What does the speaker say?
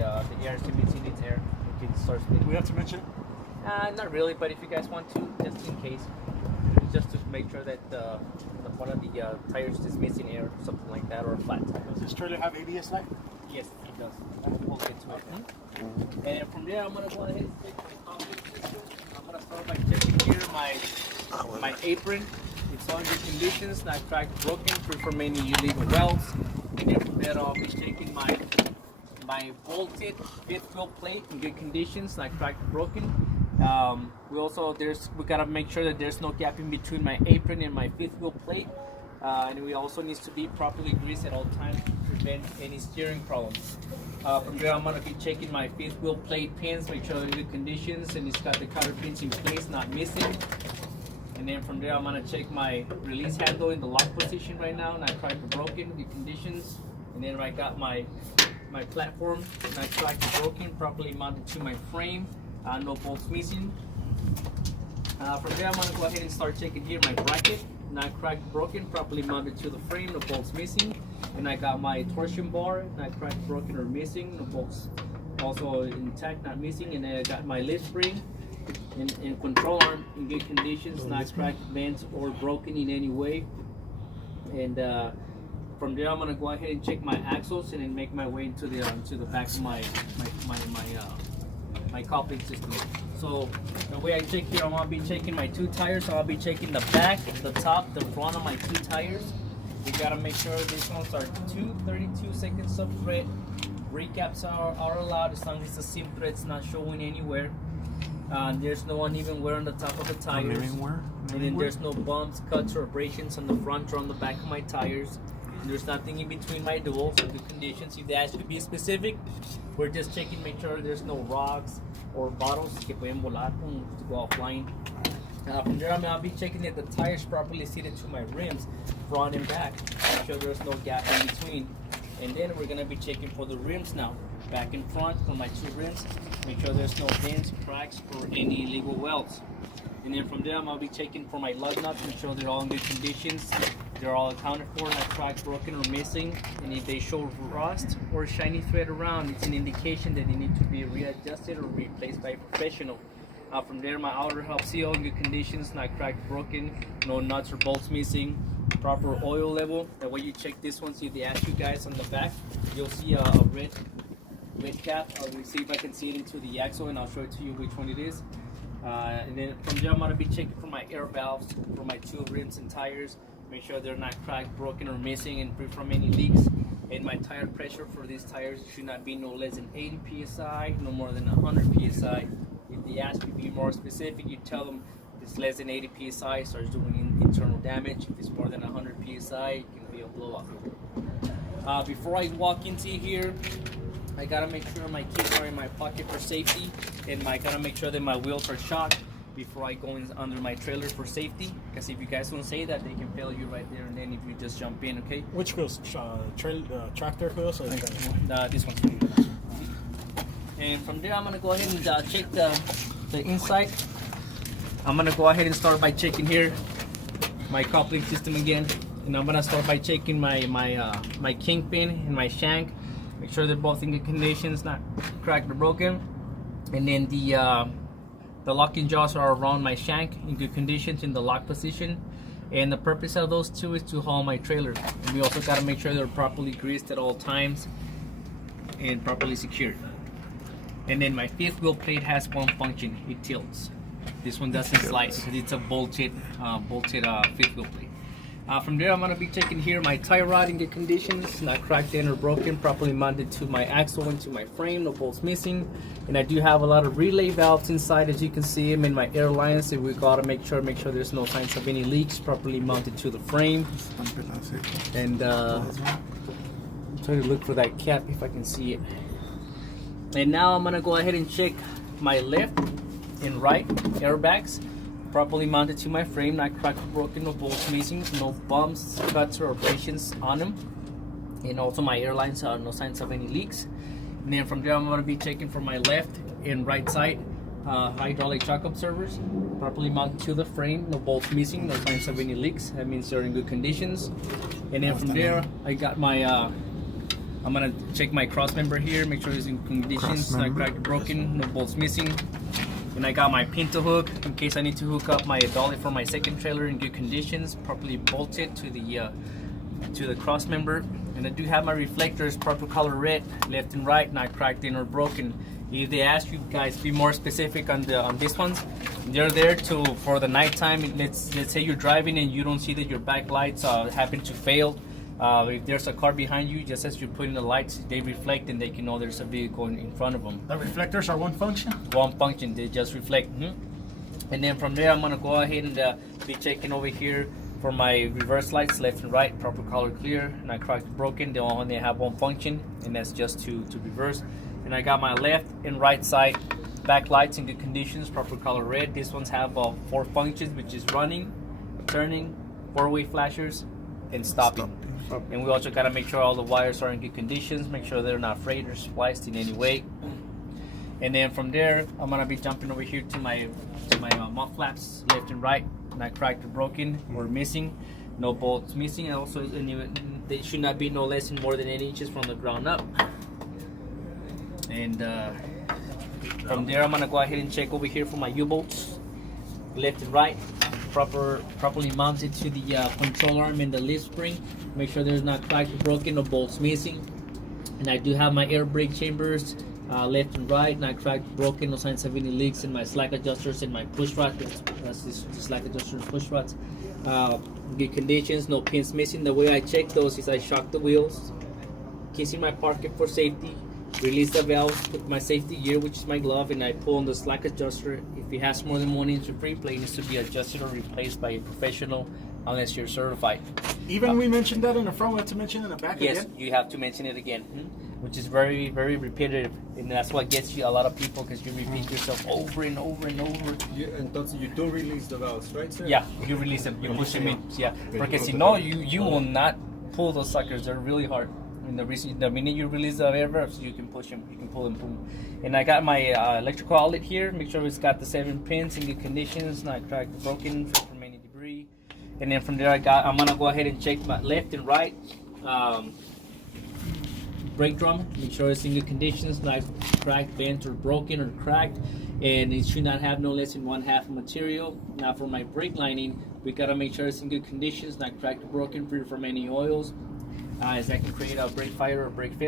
the air missing its air. It starts spinning. We have to mention it? Not really, but if you guys want to, just in case, just to make sure that one of the tires is missing air, something like that, or a flat tire. Does this trailer have ABS light? Yes, it does. We'll get to it. And from there, I'm gonna go ahead and take my concrete system. I'm gonna start by checking here my apron. It's all in good conditions, not cracked, broken, free from any illegal welds. And then from there, I'll be checking my bolted fifth wheel plate in good conditions, not cracked, broken. We gotta make sure that there's no gap in between my apron and my fifth wheel plate. And we also needs to be properly greased at all times to prevent any steering problems. From there, I'm gonna be checking my fifth wheel plate pins, make sure they're in good conditions and it's got the cotter pins in place, not missing. And then from there, I'm gonna check my release handle in the lock position right now, not cracked or broken, good conditions. And then I got my platform, not cracked or broken, properly mounted to my frame, no bolts missing. From there, I'm gonna go ahead and start checking here my bracket, not cracked, broken, properly mounted to the frame, no bolts missing. And I got my torsion bar, not cracked, broken, or missing, no bolts also intact, not missing. And then I got my lift spring and control arm in good conditions, not cracked, bent, or broken in any way. And from there, I'm gonna go ahead and check my axles and then make my way into the back of my coupling system. So the way I check here, I'm gonna be checking my two tires. So I'll be checking the back, the top, the front of my two tires. We gotta make sure these ones are 32 sub thread. Recaps are allowed as long as the seam thread's not showing anywhere. There's no uneven wear on the top of the tires. And then there's no bumps, cuts, or abrasions on the front or on the back of my tires. And there's nothing in between my duals or the conditions. If they ask you to be specific, we're just checking, make sure there's no rocks or bottles que pueden volar to go off flying. From there, I'll be checking that the tires properly seated to my rims, front and back. Make sure there's no gap in between. And then we're gonna be checking for the rims now, back and front for my two rims. Make sure there's no dents, cracks, or any illegal welds. And then from there, I'll be checking for my lug nuts, make sure they're all in good conditions. They're all accounted for, not cracked, broken, or missing. And if they show rust or shiny thread around, it's an indication that they need to be readjusted or replaced by a professional. From there, my outer hub seal in good conditions, not cracked, broken, no nuts or bolts missing. Proper oil level. That way you check this one. See if they ask you guys on the back, you'll see a red cap. I'll see if I can see it into the axle, and I'll show it to you which one it is. And then from there, I'm gonna be checking for my air valves for my two rims and tires. Make sure they're not cracked, broken, or missing, and free from any leaks. And my tire pressure for these tires should not be no less than 80 psi, no more than 100 psi. If they ask you to be more specific, you tell them if it's less than 80 psi, it starts doing internal damage. If it's more than 100 psi, it can be a blowout. Before I walk into here, I gotta make sure my keys are in my pocket for safety, and I gotta make sure that my wheels are shocked before I go in under my trailer for safety. Because if you guys don't say that, they can fail you right there and then if you just jump in, okay? Which wheels? Tractor wheels? Or this one's. And from there, I'm gonna go ahead and check the inside. I'm gonna go ahead and start by checking here my coupling system again, and I'm gonna start by checking my kingpin and my shank. Make sure they're both in good conditions, not cracked or broken. And then the locking jaws are around my shank in good conditions in the lock position. And the purpose of those two is to haul my trailer. And we also gotta make sure they're properly greased at all times and properly secured. And then my fifth wheel plate has one function: it tilts. This one doesn't slide because it's a bolted fifth wheel plate. From there, I'm gonna be checking here my tie rod in good conditions, not cracked in or broken, properly mounted to my axle and to my frame, no bolts missing. And I do have a lot of relay valves inside, as you can see them in my air lines. So we gotta make sure there's no signs of any leaks, properly mounted to the frame. And try to look for that cap if I can see it. And now I'm gonna go ahead and check my left and right airbags, properly mounted to my frame, not cracked or broken, no bolts missing, no bumps, cuts, or abrasions on them. And also my airlines are no signs of any leaks. And then from there, I'm going to be checking for my left and right side hydraulic shock absorbers, properly mounted to the frame, no bolts missing, no signs of any leaks. That means they're in good conditions. And then from there, I got my I'm gonna check my cross member here, make sure it's in conditions, not cracked or broken, no bolts missing. And I got my pinto hook in case I need to hook up my dolly for my second trailer in good conditions, properly bolted to the cross member. And I do have my reflectors, proper color red, left and right, not cracked in or broken. If they ask you guys to be more specific on these ones, they're there for the nighttime. Let's say you're driving and you don't see that your back lights happen to fail. If there's a car behind you, just as you're putting the lights, they reflect and they can know there's a vehicle in front of them. The reflectors are one function? One function, they just reflect. And then from there, I'm gonna go ahead and be checking over here for my reverse lights, left and right, proper color clear, not cracked broken. They only have one function, and that's just to reverse. And I got my left and right side back lights in good conditions, proper color red. These ones have 4 functions, which is running, turning, 4-way flashers, and stopping. And we also gotta make sure all the wires are in good conditions, make sure they're not frayed or spliced in any way. And then from there, I'm gonna be jumping over here to my mud flaps, left and right, not cracked or broken or missing, no bolts missing. And also, they should not be no less than more than 8 inches from the ground up. And from there, I'm gonna go ahead and check over here for my U-bolts, left and right, properly mounted to the control arm and the lift spring. Make sure there's not cracked or broken or bolts missing. And I do have my air brake chambers, left and right, not cracked, broken, no signs of any leaks in my slack adjusters and my push rod. That's the slack adjuster and push rods. Good conditions, no pins missing. The way I check those is I shock the wheels, kissing my pocket for safety, release the valves, put my safety gear, which is my glove, and I pull on the slack adjuster. If it has more than 1 inch of free play, it needs to be adjusted or replaced by a professional unless you're certified. Even we mentioned that in the front, we have to mention in the back yes, again? you have to mention it again, which is very, very repetitive, and that's what gets you a lot of people, because you repeat yourself over and over and over. Entonces you don't release the valves, right, sir? Yeah, you release them, you push them in, yeah. Because you know, you will not pull those suckers, they're really hard. And the minute you release the air valves, you can push them, you can pull them, boom. And I got my electrical outlet here, make sure it's got the 7 pins in good conditions, not cracked or broken from any debris. And then from there, I'm gonna go ahead and check my left and right brake drum, make sure it's in good conditions, not cracked, bent, or broken, or cracked. And it should not have no less than 1/2 material. Now for my brake lining, we gotta make sure it's in good conditions, not cracked or broken, free from any oils, as that can create a brake fire or brake failure.